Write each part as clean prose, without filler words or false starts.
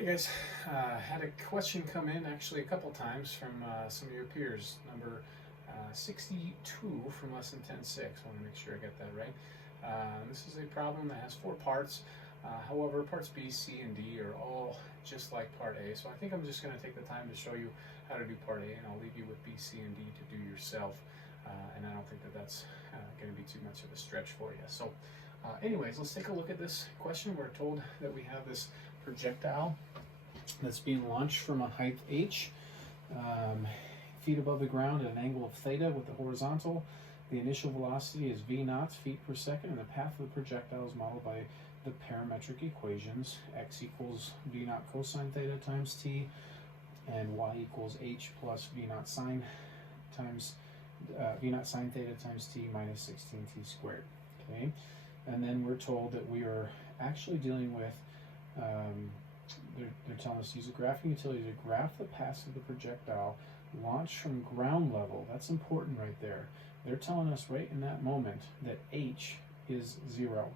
Hey guys, had a question come in actually a couple times from some of your peers. Number 62 from lesson 10.6. Want to make sure I get that right. This is a problem that has 4 parts. However, parts B, C, and D are all just like part A. So I think I'm just going to take the time to show you how to do part A, and I'll leave you with B, C, and D to do yourself. And I don't think that that's going to be too much of a stretch for you. So anyways, let's take a look at this question. We're told that we have this projectile that's being launched from a height h, feet above the ground at an angle of theta with the horizontal. The initial velocity is v0 feet per second, and the path of the projectile is modeled by the parametric equations. X equals v0 cosine theta times t, and y equals h plus v0 sine times v0 sine theta times t minus 16t squared. Okay, and then we're told that we are actually dealing with they're telling us to use a graphing utility to graph the path of the projectile launched from ground level. That's important right there. They're telling us right in that moment that h is 0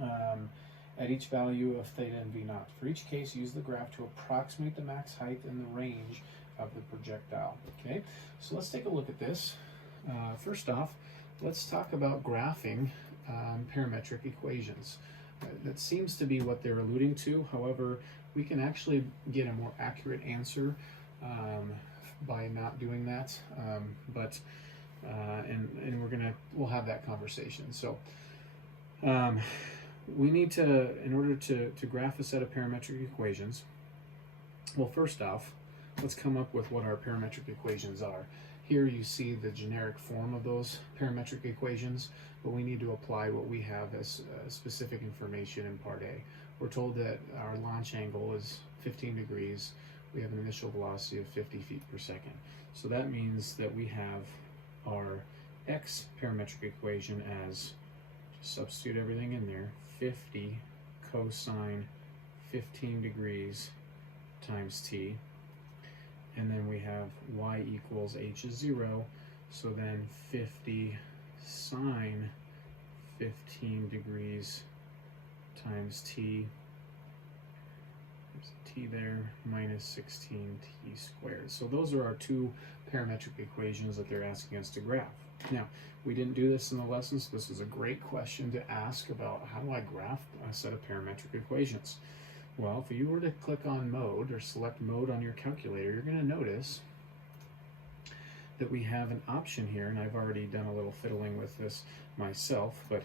at each value of theta and v0. For each case, use the graph to approximate the max height and the range of the projectile. Okay, so let's take a look at this. First off, let's talk about graphing parametric equations. That seems to be what they're alluding to. However, we can actually get a more accurate answer by not doing that. And we'll have that conversation. So we need to, in order to graph a set of parametric equations, well, first off, let's come up with what our parametric equations are. Here you see the generic form of those parametric equations, but we need to apply what we have as specific information in part A. We're told that our launch angle is 15 degrees. We have an initial velocity of 50 feet per second. So that means that we have our x parametric equation as, just substitute everything in there, 50 cosine 15 degrees times t. And then we have y equals h is 0, so then 50 sine 15 degrees times t, there's a t there, minus 16t squared. So those are our 2 parametric equations that they're asking us to graph. Now, we didn't do this in the lesson, so this is a great question to ask about how do I graph a set of parametric equations. Well, if you were to click on mode or select mode on your calculator, you're going to notice that we have an option here, and I've already done a little fiddling with this myself, but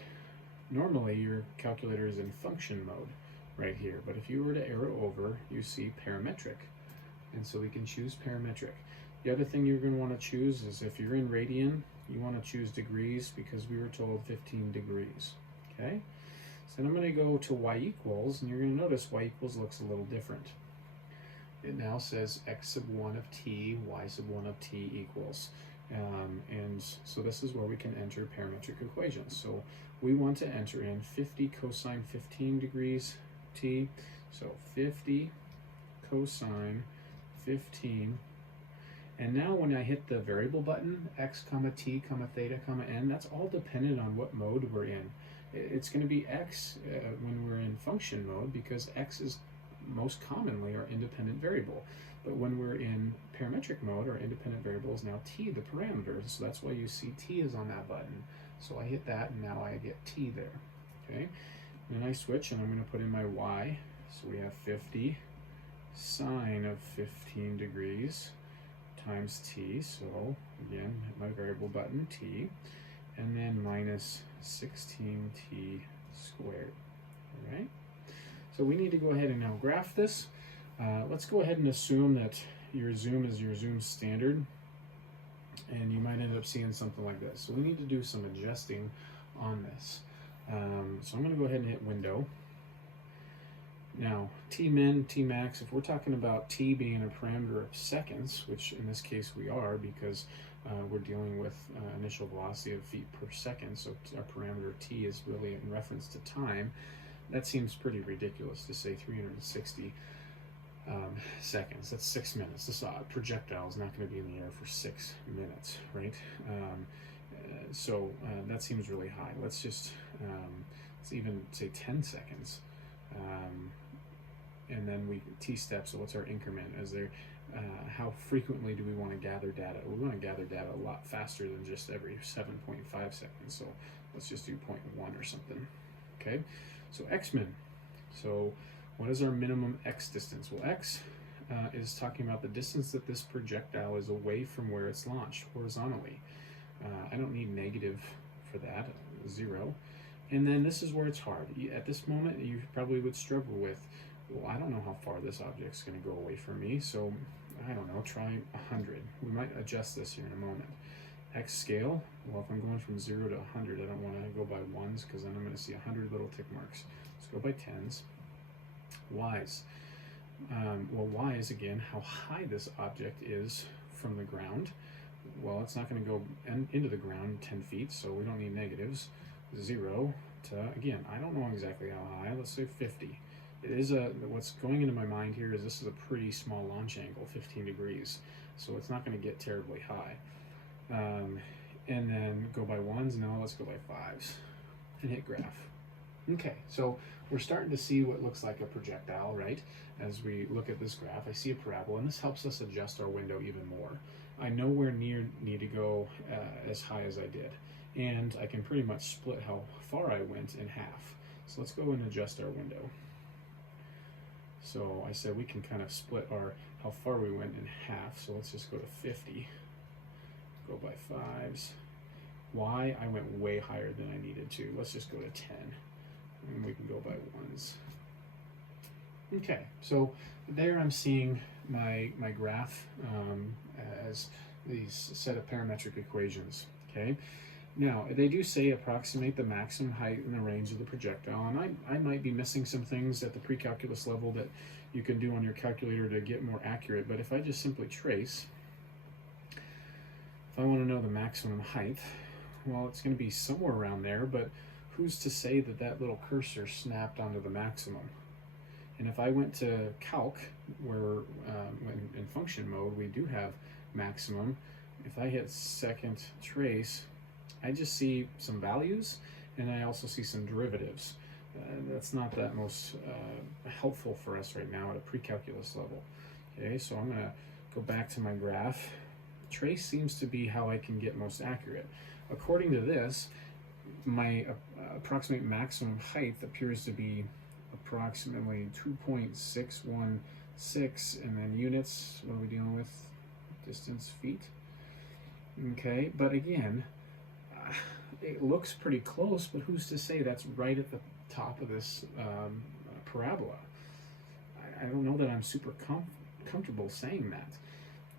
normally your calculator is in function mode right here. But if you were to arrow over, you see parametric, and so we can choose parametric. The other thing you're going to want to choose is, if you're in radian, you want to choose degrees, because we were told 15 degrees. Okay? So I'm going to go to y equals, and you're going to notice y equals looks a little different. It now says x sub 1 of t, y sub 1 of t equals. And so this is where we can enter parametric equations. So we want to enter in 50 cosine 15 degrees t. So 50 cosine 15. And now when I hit the variable button, x comma t comma theta comma n, that's all dependent on what mode we're in. It's going to be x when we're in function mode, because x is most commonly our independent variable. But when we're in parametric mode, our independent variable is now t, the parameter. So that's why you see t is on that button. So I hit that, and now I get t there. Okay, and then I switch, and I'm going to put in my y. So we have 50 sine of 15 degrees times t. So again, hit my variable button, t, and then minus 16t squared. All right, so we need to go ahead and now graph this. Let's go ahead and assume that your zoom is your zoom standard, and you might end up seeing something like this. So we need to do some adjusting on this. So I'm going to go ahead and hit window. Now, Tmin, Tmax, if we're talking about t being a parameter of seconds, which in this case we are, because we're dealing with initial velocity of feet per second, so our parameter t is really in reference to time, that seems pretty ridiculous to say 360 seconds. That's 6 minutes. This projectile is not going to be in the air for 6 minutes, right? So that seems really high. Let's just, let's even say 10 seconds. and then t-step, so what's our increment? Is there, how frequently do we want to gather data? We want to gather data a lot faster than just every 7.5 seconds, so let's just do 0.1 or something. Okay, so xmin. So what is our minimum x distance? Well, x is talking about the distance that this projectile is away from where it's launched horizontally. I don't need negative for that, 0. And then this is where it's hard. At this moment, you probably would struggle with, well, I don't know how far this object's going to go away from me, so I don't know, try 100. We might adjust this here in a moment. X scale, well, if I'm going from 0 to 100, I don't want to go by ones because then I'm going to see 100 little tick marks. Let's go by tens. Y's. Well, y is, again, how high this object is from the ground. Well, it's not going to go into the ground 10 feet, so we don't need negatives. 0 to, again, I don't know exactly how high, let's say 50. It is what's going into my mind here is this is a pretty small launch angle, 15 degrees, so it's not going to get terribly high. And then go by ones, no, let's go by fives, and hit graph. Okay, so we're starting to see what looks like a projectile, right? As we look at this graph, I see a parabola, and this helps us adjust our window even more. I nowhere near need to go as high as I did, and I can pretty much split how far I went in half. So let's go and adjust our window. So I said we can kind of split how far we went in half, so let's just go to 50. Go by fives. Y, I went way higher than I needed to. Let's just go to 10, and we can go by ones. Okay, so there I'm seeing my graph as these set of parametric equations. Okay, now they do say approximate the maximum height and the range of the projectile, and I might be missing some things at the pre-calculus level that you can do on your calculator to get more accurate, but if I just simply trace, if I want to know the maximum height, well, it's going to be somewhere around there, but who's to say that that little cursor snapped onto the maximum? And if I went to calc, where in function mode we do have maximum, if I hit second trace, I just see some values, and I also see some derivatives. That's not that most helpful for us right now at a pre-calculus level. Okay, so I'm going to go back to my graph. Trace seems to be how I can get most accurate. According to this, my approximate maximum height appears to be approximately 2.616, and then units, what are we dealing with? Distance, feet. Okay, but again, it looks pretty close, but who's to say that's right at the top of this parabola? I don't know that I'm super comfortable saying that.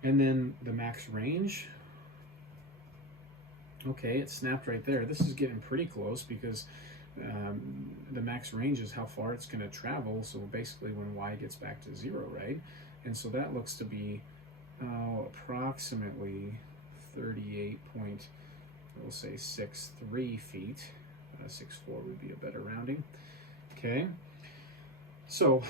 And then the max range, okay, it snapped right there. This is getting pretty close because the max range is how far it's going to travel, so basically when y gets back to 0, right? And so that looks to be approximately 38.63 feet. 6'4" would be a better rounding. Okay, so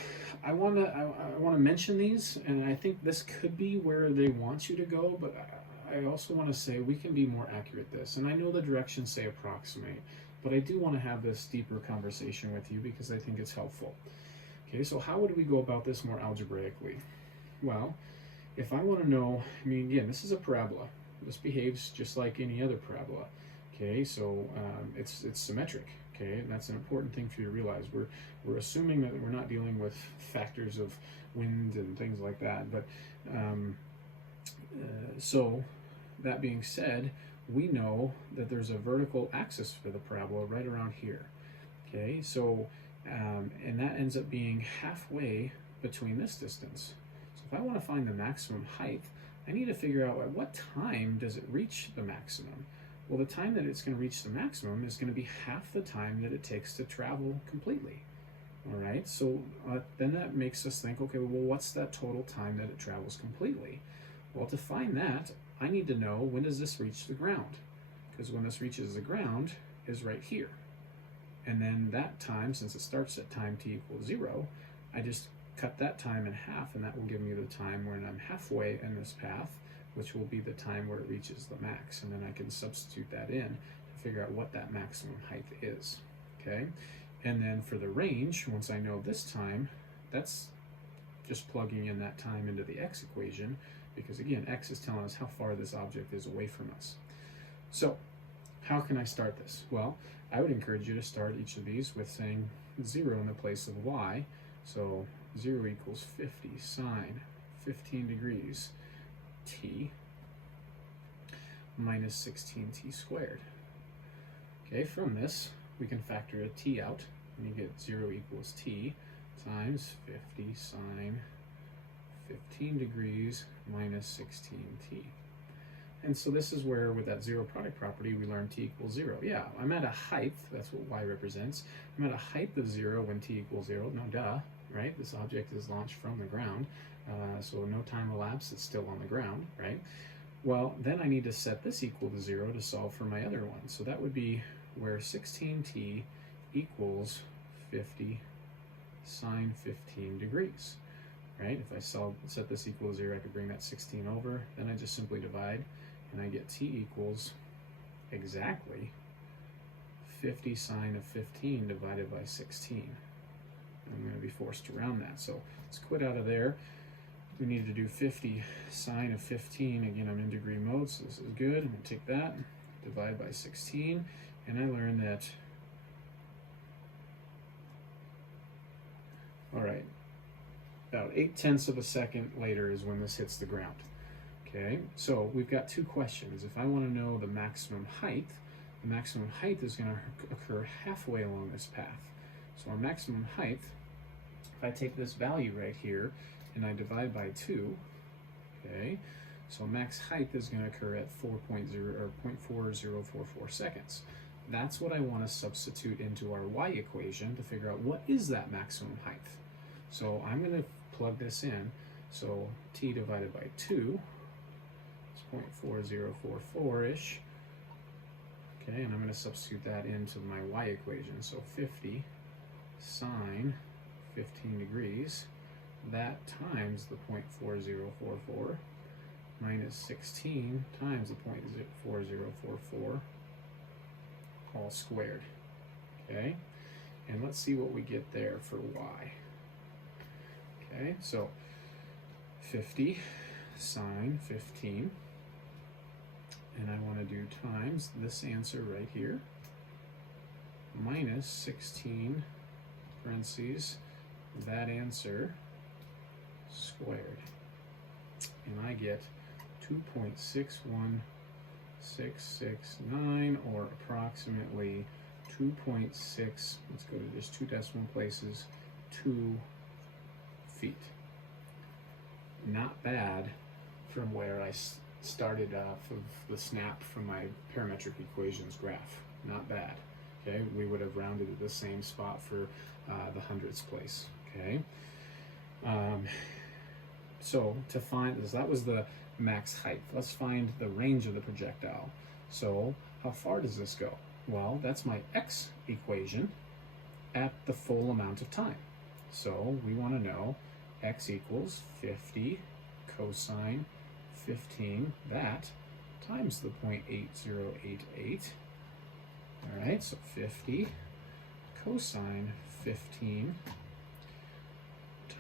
I want to mention these, and I think this could be where they want you to go, but I also want to say we can be more accurate this, and I know the directions say approximate, but I do want to have this deeper conversation with you because I think it's helpful. Okay, so how would we go about this more algebraically? Well, if I want to know, I mean, again, this is a parabola. This behaves just like any other parabola. Okay, so it's symmetric. Okay, and that's an important thing for you to realize. We're assuming that we're not dealing with factors of wind and things like that. But so that being said, we know that there's a vertical axis for the parabola right around here. Okay, so and that ends up being halfway between this distance. So if I want to find the maximum height, I need to figure out at what time does it reach the maximum. Well, the time that it's going to reach the maximum is going to be half the time that it takes to travel completely. All right, so then that makes us think, okay, well, what's that total time that it travels completely? Well, to find that, I need to know when does this reach the ground? Because when this reaches the ground is right here. And then that time, since it starts at time t equals 0, I just cut that time in half, and that will give me the time when I'm halfway in this path, which will be the time where it reaches the max, and then I can substitute that in to figure out what that maximum height is. Okay, and then for the range, once I know this time, that's just plugging in that time into the x equation, because again, x is telling us how far this object is away from us. So how can I start this? Well, I would encourage you to start each of these with saying 0 in the place of y. So 0 equals 50 sine 15 degrees t minus 16t squared. Okay, from this, we can factor a t out, and you get 0 equals t times 50 sine 15 degrees minus 16t. And so this is where, with that zero product property, we learn t equals 0. Yeah, I'm at a height, that's what y represents. I'm at a height of 0 when t equals 0, no duh, right? This object is launched from the ground, so no time elapsed, it's still on the ground, right? Well, then I need to set this equal to 0 to solve for my other one. So that would be where 16t equals 50 sine 15 degrees, right? If I set this equal to 0, I could bring that 16 over, then I just simply divide, and I get t equals exactly 50 sine of 15 divided by 16. I'm going to be forced to round that, so let's quit out of there. We need to do 50 sine of 15. Again, I'm in degree mode, so this is good. I'm going to take that, divide by 16, and I learned that, all right, about 8/10 of a second later is when this hits the ground. Okay, so we've got two questions. If I want to know the maximum height is going to occur halfway along this path. So our maximum height, if I take this value right here and I divide by 2, okay, so max height is going to occur at 0.4044 seconds. That's what I want to substitute into our y equation to figure out what is that maximum height. So I'm going to plug this in. So t divided by 2 is 0.4044-ish. Okay, and I'm going to substitute that into my y equation. So 50 sine 15 degrees, that times the 0.4044 minus 16 times the 0.4044 all squared. Okay, and let's see what we get there for y. Okay, so 50 sine 15, and I want to do times this answer right here, minus 16 parentheses that answer squared, and I get 2.61669, or approximately 2.6, let's go to just two decimal places, 2 feet. Not bad from where I started off of the snap from my parametric equations graph. Not bad. Okay, we would have rounded at the same spot for the hundredths place. Okay, so to find this, that was the max height. Let's find the range of the projectile. So how far does this go? Well, that's my x equation at the full amount of time. So we want to know x equals 50 cosine 15, that times the 0.8088. All right, so 50 cosine 15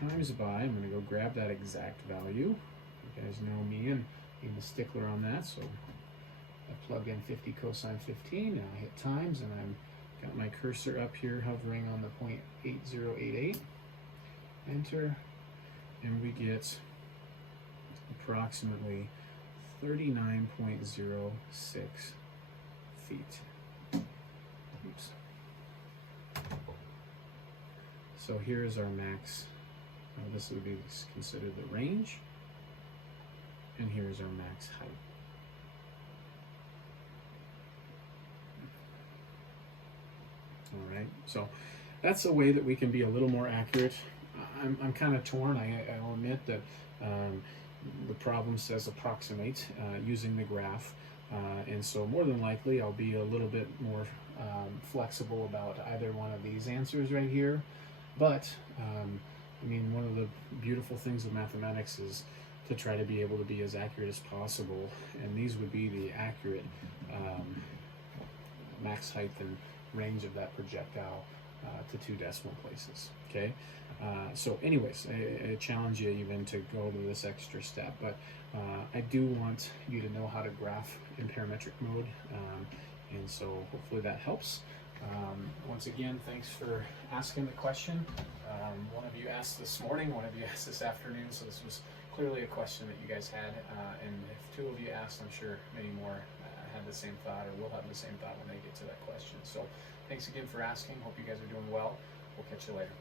times by, I'm going to go grab that exact value. You guys know me and being a stickler on that, so I plug in 50 cosine 15 and I hit times, and I've got my cursor up here hovering on the 0.8088. Enter, and we get approximately 39.06 feet. Oops. So here is our max. This would be considered the range, and here is our max height. All right, so that's a way that we can be a little more accurate. I'm kind of torn. I'll admit that the problem says approximate using the graph, and so more than likely I'll be a little bit more flexible about either one of these answers right here. But I mean, one of the beautiful things of mathematics is to try to be able to be as accurate as possible, and these would be the accurate max height and range of that projectile to 2 decimal places. Okay, So anyways, I challenge you even to go to this extra step, but I do want you to know how to graph in parametric mode, and so hopefully that helps. Once again, thanks for asking the question. One of you asked this morning, one of you asked this afternoon, so this was clearly a question that you guys had, and if two of you asked, I'm sure many more had the same thought, or will have the same thought when they get to that question. So thanks again for asking. Hope you guys are doing well. We'll catch you later.